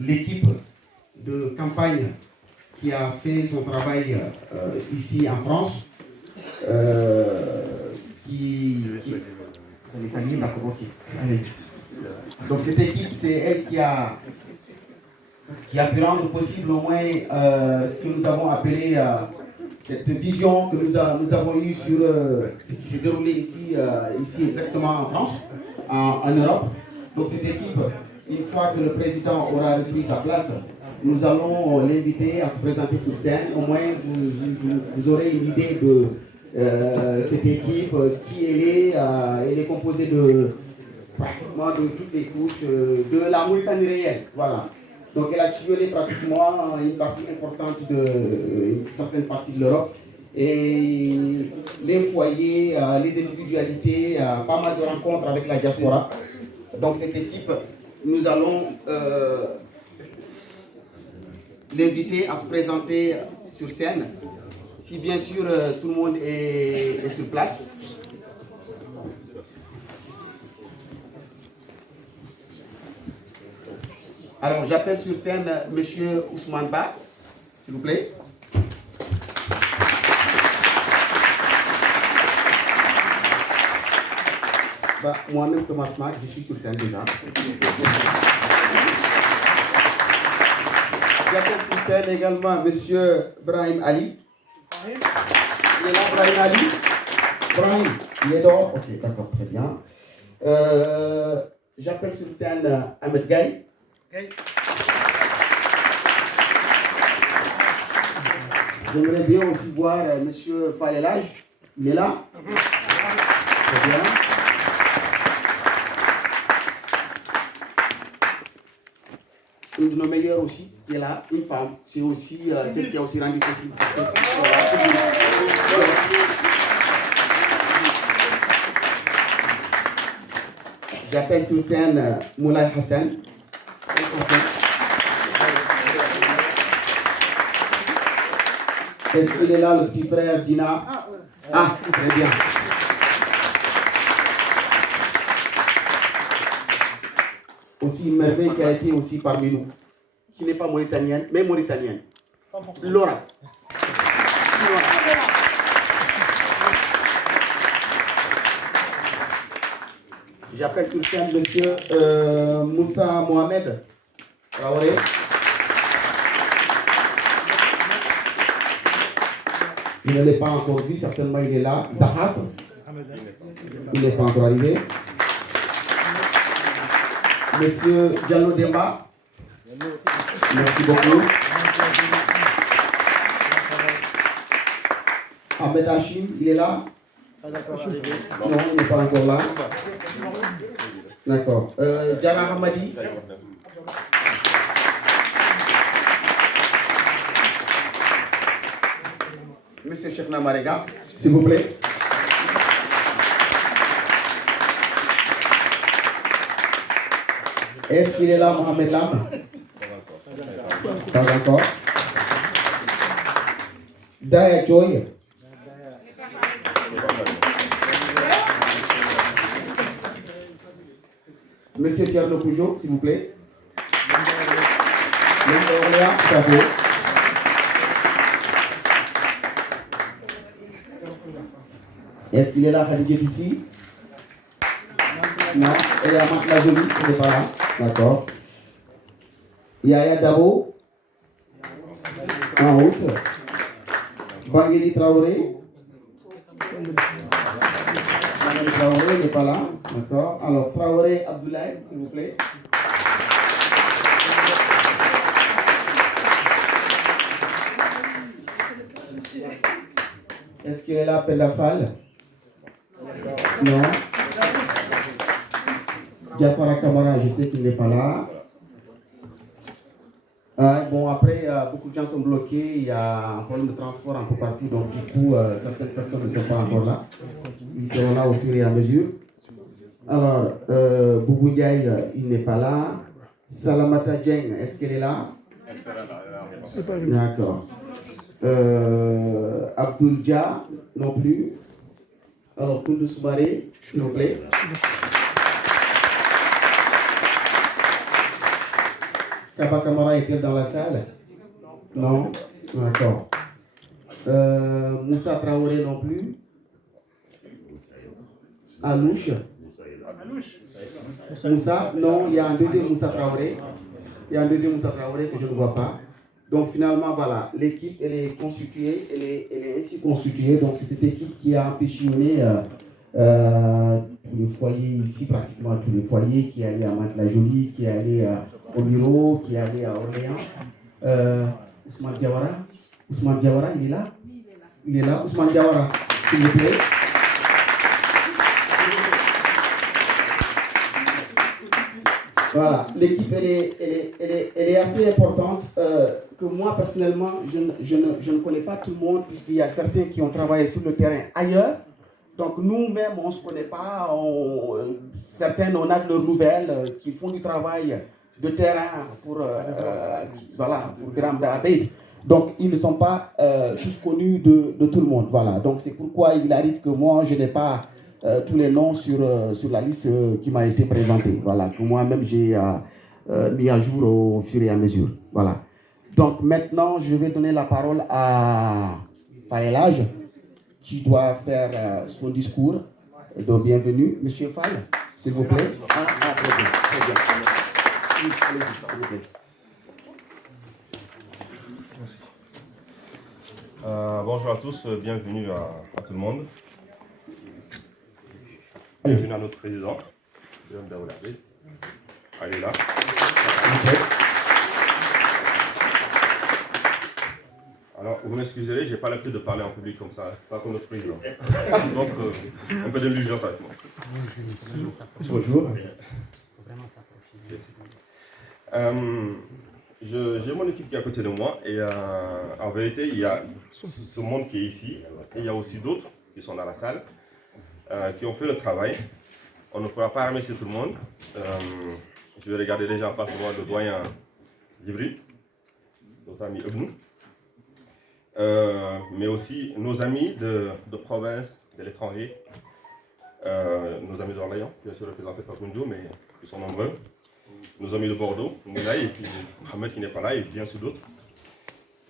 l'équipe de campagne qui a fait son travail ici en France, Donc cette équipe, c'est elle qui a pu rendre possible au moins ce que nous avons appelé cette vision que nous avons eue sur ce qui s'est déroulé ici exactement en France, en Europe. Donc cette équipe, une fois que le président aura repris sa place, nous allons l'inviter à se présenter sur scène. Au moins, vous aurez une idée de cette équipe, qui elle est. Elle est composée pratiquement de toutes les couches de la Mauritanie réelle. Voilà. Donc elle a sillonné pratiquement une partie importante une certaine partie de l'Europe. Et les foyers, les individualités, pas mal de rencontres avec la diaspora. Donc cette équipe, nous allons l'inviter à se présenter sur scène, si bien sûr tout le monde est sur place. Alors j'appelle sur scène M. Ousmane Ba, s'il vous plaît. Moi-même Thomas Mack, je suis sur scène déjà. J'appelle sur scène également M. Brahim Ali. Il est là, Brahim Ali. Brahim, il est dehors. Ok, d'accord, très bien. J'appelle sur scène Ahmed Gaye. J'aimerais bien aussi voir M. Falelage. Il est là. Très bien. Une de nos meilleures aussi, qui est là, une femme, c'est aussi celle qui a aussi rendu possible cette J'appelle sur scène Moulay Hassan. Est-ce qu'il est là, le petit frère Dina? Ah, très bien. Aussi une merveille qui a été aussi parmi nous, qui n'est pas mauritanienne, mais mauritanienne. 100%. Laura. J'appelle sur scène monsieur Moussa Mohamed Traoré. Je ne l'ai pas encore vu, certainement il est là. Zahaf. Il n'est pas encore arrivé. Monsieur Diallo Demba. Merci beaucoup. Ahmed Hachim, il est là? Non, il n'est pas encore là. D'accord. Diana Hamadi. Monsieur Chefna Marega, s'il vous plaît. Est-ce qu'il est là, Mohamed Lam? Pas encore. Daya Joy. Monsieur Thierno Poujo, s'il vous plaît. Monsieur Orléans, Chavo. Est-ce qu'il est là, Khadija ici? Non. Et Amat Lajouli, il n'est pas là. D'accord. Yaya Dabo. En route. Bangeli Traoré. Bangeli Traoré n'est pas là. D'accord. Alors, Traoré Abdoulaye, s'il vous plaît. Est-ce qu'il est là, Pendafal? Non. Diafara Kamara, je sais qu'il n'est pas là. Bon, après, beaucoup de gens sont bloqués. Il y a un problème de transport un peu partout. Donc, du coup, certaines personnes ne sont pas encore là. Ils seront là au fur et à mesure. Alors, Boubou Ndiaye, il n'est pas là. Salamata Dieng, est-ce qu'elle est là? D'accord. Abdul Dia, non plus. Alors, Koundou Soumaré, s'il vous plaît. Kaba Kamara est-elle dans la salle? Non. D'accord. Moussa Traoré non plus. Alouche. Moussa, non, il y a un deuxième Moussa Traoré. Il y a un deuxième Moussa Traoré que je ne vois pas. Donc finalement, voilà, l'équipe, elle est constituée, elle est ainsi constituée. Donc c'est cette équipe qui a empêchonné tous les foyers ici, pratiquement tous les foyers, qui est allé à Mantes-la-Jolie, qui est allé au bureau, qui est allé à Orléans. Ousmane Diawara. Ousmane Diawara, il est là? Il est là. Ousmane Diawara, s'il vous plaît. Voilà, l'équipe elle est assez importante que moi personnellement je ne connais pas tout le monde puisqu'il y a certains qui ont travaillé sur le terrain ailleurs. Donc nous-mêmes on ne se connaît pas, certains on a de leurs nouvelles qui font du travail de terrain pour Graham Abeid. Donc ils ne sont pas tous connus de tout le monde. Voilà, donc c'est pourquoi il arrive que moi je n'ai pas tous les noms sur la liste qui m'a été présentée, voilà, que moi-même j'ai mis à jour au fur et à mesure. Voilà. Donc maintenant, je vais donner la parole à Faelage, qui doit faire son discours de bienvenue. Monsieur Faye, s'il vous plaît. Très bien, très bien. Allez-y, s'il vous plaît. Merci. Bonjour à tous, bienvenue à tout le monde. Bienvenue à notre président, Guillaume Daoulabé. Elle est là. Alors, vous m'excuserez, je n'ai pas l'habitude de parler en public comme ça, pas comme notre président. Donc, un peu d'indulgence avec moi. Bonjour. J'ai mon équipe qui est à côté de moi et en vérité, il y a ce monde qui est ici et il y a aussi d'autres qui sont dans la salle qui ont fait le travail. On ne pourra pas remercier tout le monde. Je vais regarder déjà en face de moi le doyen Djibril, notre ami Ebnou, mais aussi nos amis de province, de l'étranger, nos amis d'Orléans, bien sûr représentés par Koundou, mais ils sont nombreux. Nos amis de Bordeaux, Moulay, et puis Mohamed qui n'est pas là, et bien sûr d'autres.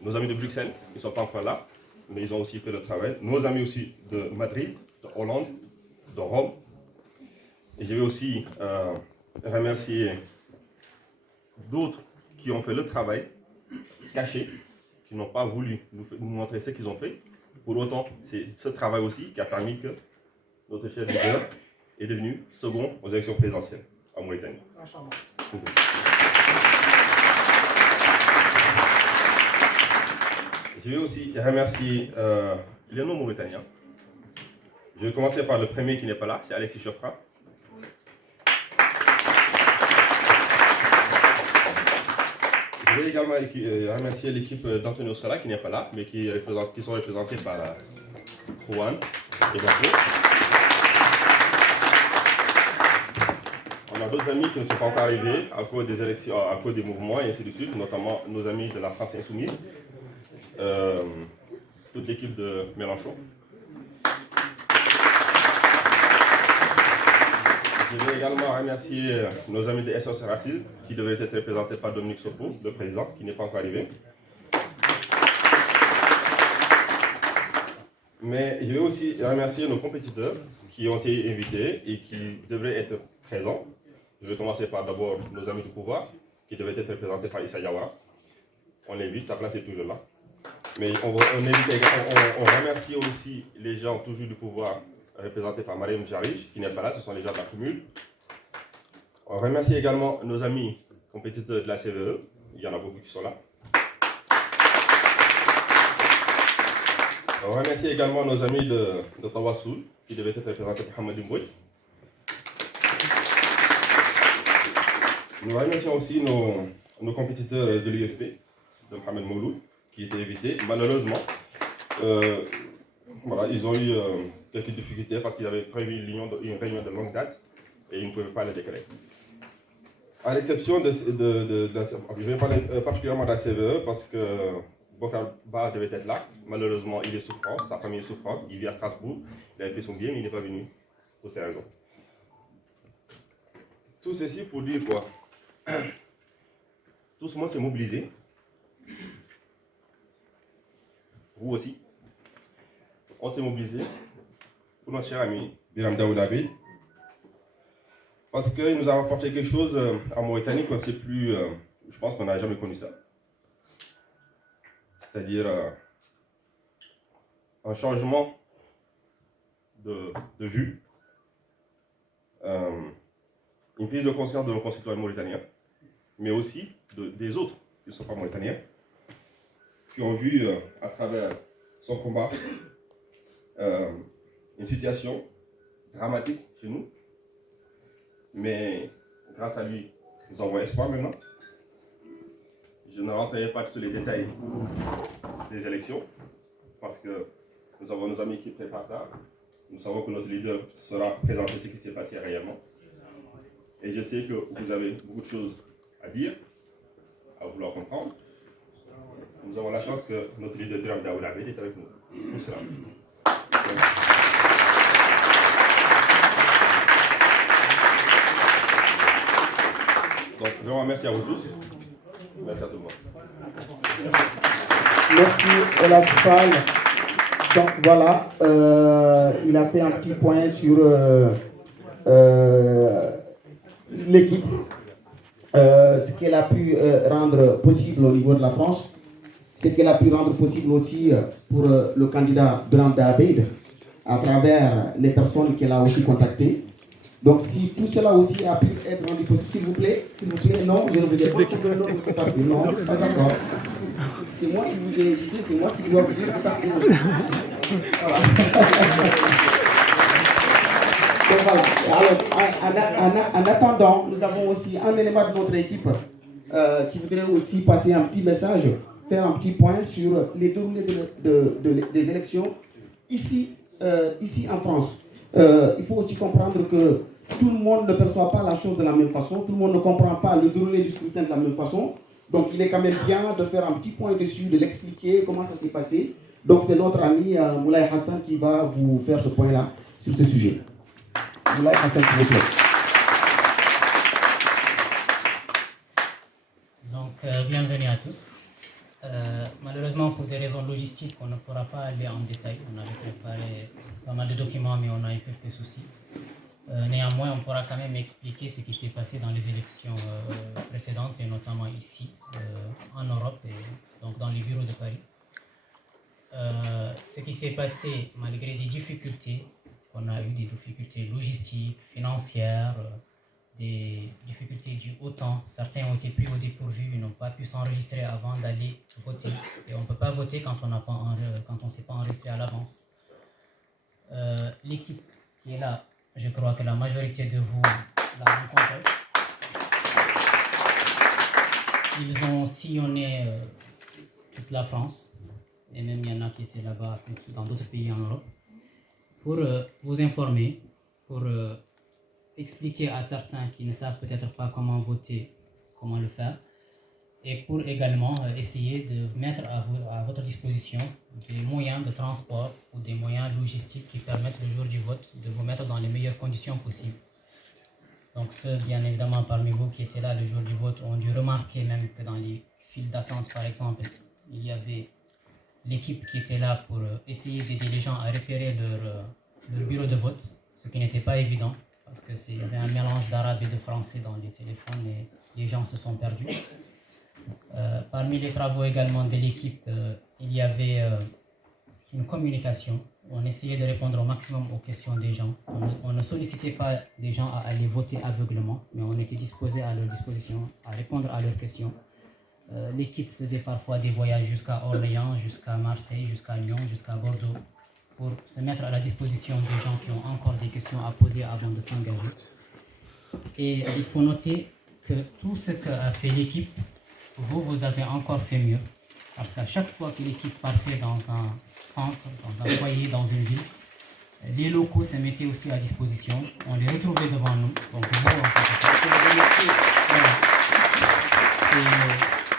Nos amis de Bruxelles, ils ne sont pas encore là, mais ils ont aussi fait le travail. Nos amis aussi de Madrid, de Hollande, de Rome. Et je vais aussi remercier d'autres qui ont fait le travail caché, qui n'ont pas voulu nous montrer ce qu'ils ont fait. Pour autant, c'est ce travail aussi qui a permis que notre chef leader est devenu second aux élections présidentielles en Mauritanie. Je vais aussi remercier les non-mauritaniens. Je vais commencer par le premier qui n'est pas là, c'est Alexis Chopra. Je vais également remercier l'équipe d'Antonio Sala qui n'est pas là, mais qui sont représentés par Juan et Bakou. On a d'autres amis qui ne sont pas encore arrivés à cause des élections, à cause des mouvements et ainsi de suite, notamment nos amis de la France Insoumise, toute l'équipe de Mélenchon. Je vais également remercier nos amis de SOS Racisme qui devraient être représentés par Dominique Sopo, le président, qui n'est pas encore arrivé. Mais je vais aussi remercier nos compétiteurs qui ont été invités et qui devraient être présents. Je vais commencer par d'abord nos amis du pouvoir qui devaient être représentés par Issa Diawara. On l'invite, sa place est toujours là. Mais on remercie aussi les gens toujours du pouvoir représentés par Mariam Jarij, qui n'est pas là, ce sont les gens de la commune. On remercie également nos amis compétiteurs de la CVE, il y en a beaucoup qui sont là. On remercie également nos amis de Tawassoul, qui devaient être représentés par Hamadou Mbouj. Nous remercions aussi nos compétiteurs de l'UFP, de Mohamed Mouloud, qui étaient invités. Malheureusement, voilà, ils ont eu quelques difficultés parce qu'ils avaient prévu une réunion de longue date et ils ne pouvaient pas la décaler. À l'exception je vais parler particulièrement de la CVE parce que Bokar Ba devait être là. Malheureusement, il est souffrant, sa famille est souffrante. Il vit à Strasbourg, il a pris son billet, mais il n'est pas venu pour ces raisons. Tout ceci pour dire quoi? tout ce monde s'est mobilisé. Vous aussi. On s'est mobilisé pour notre cher ami Biram Daouda Bèye, parce qu'il nous a apporté quelque chose en Mauritanie qu'on ne sait plus, je pense qu'on n'a jamais connu ça. C'est-à-dire un changement de vue, une prise de conscience de nos concitoyens mauritaniens, mais aussi des autres qui ne sont pas mauritaniens, qui ont vu à travers son combat une situation dramatique chez nous. Mais grâce à lui, nous avons espoir maintenant. Je ne rentrerai pas tous les détails des élections, parce que nous avons nos amis qui préparent ça. Nous savons que notre leader sera présenté ce qui s'est passé réellement. Et je sais que vous avez beaucoup de choses à dire, à vouloir comprendre. Nous avons la chance que notre leader Biram Daouda Bèye est avec nous. Pour cela. Donc, vraiment, merci à vous tous. Merci à tout le monde. Merci, Olaf Fall. Donc voilà, il a fait un petit point sur l'équipe, ce qu'elle a pu rendre possible au niveau de la France, ce qu'elle a pu rendre possible aussi pour le candidat Biram Daouda Bèye à travers les personnes qu'elle a aussi contactées. Donc si tout cela aussi a pu être rendu possible, s'il vous plaît, non, je ne veux dire pas que l'autre partie, non, pas d'accord. C'est moi qui vous ai dit, c'est moi qui dois vous dire de partir aussi. Voilà. Donc voilà. Alors, en attendant, nous avons aussi un élément de notre équipe qui voudrait aussi passer un petit message, faire un petit point sur les déroulés des élections ici en France. Il faut aussi comprendre que tout le monde ne perçoit pas la chose de la même façon, tout le monde ne comprend pas le déroulé du scrutin de la même façon. Donc il est quand même bien de faire un petit point dessus, de l'expliquer, comment ça s'est passé. Donc c'est notre ami Moulay Hassan qui va vous faire ce point-là sur ce sujet. Moulay Hassan, s'il vous plaît. Donc bienvenue à tous. Malheureusement, pour des raisons logistiques, on ne pourra pas aller en détail. On avait préparé pas mal de documents, mais on a eu quelques soucis. Néanmoins, on pourra quand même expliquer ce qui s'est passé dans les élections précédentes, et notamment ici, en Europe, et donc dans les bureaux de Paris. Ce qui s'est passé, malgré des difficultés, on a eu des difficultés logistiques, financières, des difficultés dues au temps. Certains ont été pris au dépourvu, ils n'ont pas pu s'enregistrer avant d'aller voter. Et on ne peut pas voter quand on ne s'est pas enregistré à l'avance. L'équipe qui est là, je crois que la majorité de vous la rencontré. Ils ont sillonné toute la France, et même il y en a qui étaient là-bas dans d'autres pays en Europe, pour vous informer, pour expliquer à certains qui ne savent peut-être pas comment voter, comment le faire, et pour également essayer de mettre à votre disposition des moyens de transport ou des moyens logistiques qui permettent le jour du vote de vous mettre dans les meilleures conditions possibles. Donc ceux bien évidemment parmi vous qui étaient là le jour du vote ont dû remarquer même que dans les files d'attente par exemple, il y avait l'équipe qui était là pour essayer d'aider les gens à repérer leur bureau de vote, ce qui n'était pas évident parce qu'il y avait un mélange d'arabe et de français dans les téléphones et les gens se sont perdus. Parmi les travaux également de l'équipe, il y avait une communication. On essayait de répondre au maximum aux questions des gens. On ne sollicitait pas les gens à aller voter aveuglement, mais on était disposé à leur disposition, à répondre à leurs questions. L'équipe faisait parfois des voyages jusqu'à Orléans, jusqu'à Marseille, jusqu'à Lyon, jusqu'à Bordeaux, pour se mettre à la disposition des gens qui ont encore des questions à poser avant de s'engager. Et il faut noter que tout ce qu'a fait l'équipe, vous avez encore fait mieux, parce qu'à chaque fois que l'équipe partait dans un centre, dans un foyer, dans une ville, les locaux se mettaient aussi à disposition, on les retrouvait devant nous. Donc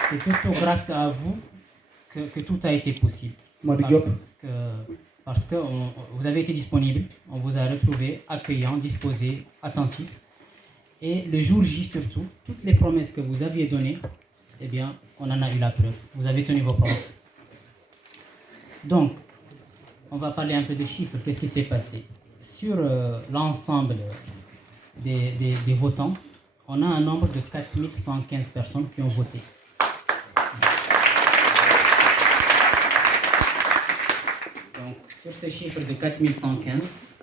c'est surtout grâce à vous que tout a été possible. Parce que vous avez été disponible, on vous a retrouvé accueillant, disposé, attentif. Et le jour J surtout, toutes les promesses que vous aviez données, eh bien, on en a eu la preuve. Vous avez tenu vos promesses. Donc, on va parler un peu de chiffres. Qu'est-ce qui s'est passé? Sur l'ensemble des votants, on a un nombre de 4115 personnes qui ont voté. Donc, sur ce chiffre de 4115,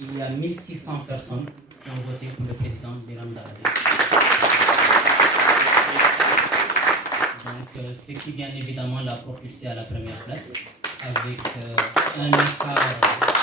il y a 1600 personnes qui ont voté pour le président Biram Dahade. Donc, ce qui bien évidemment l'a propulsé à la première place avec un écart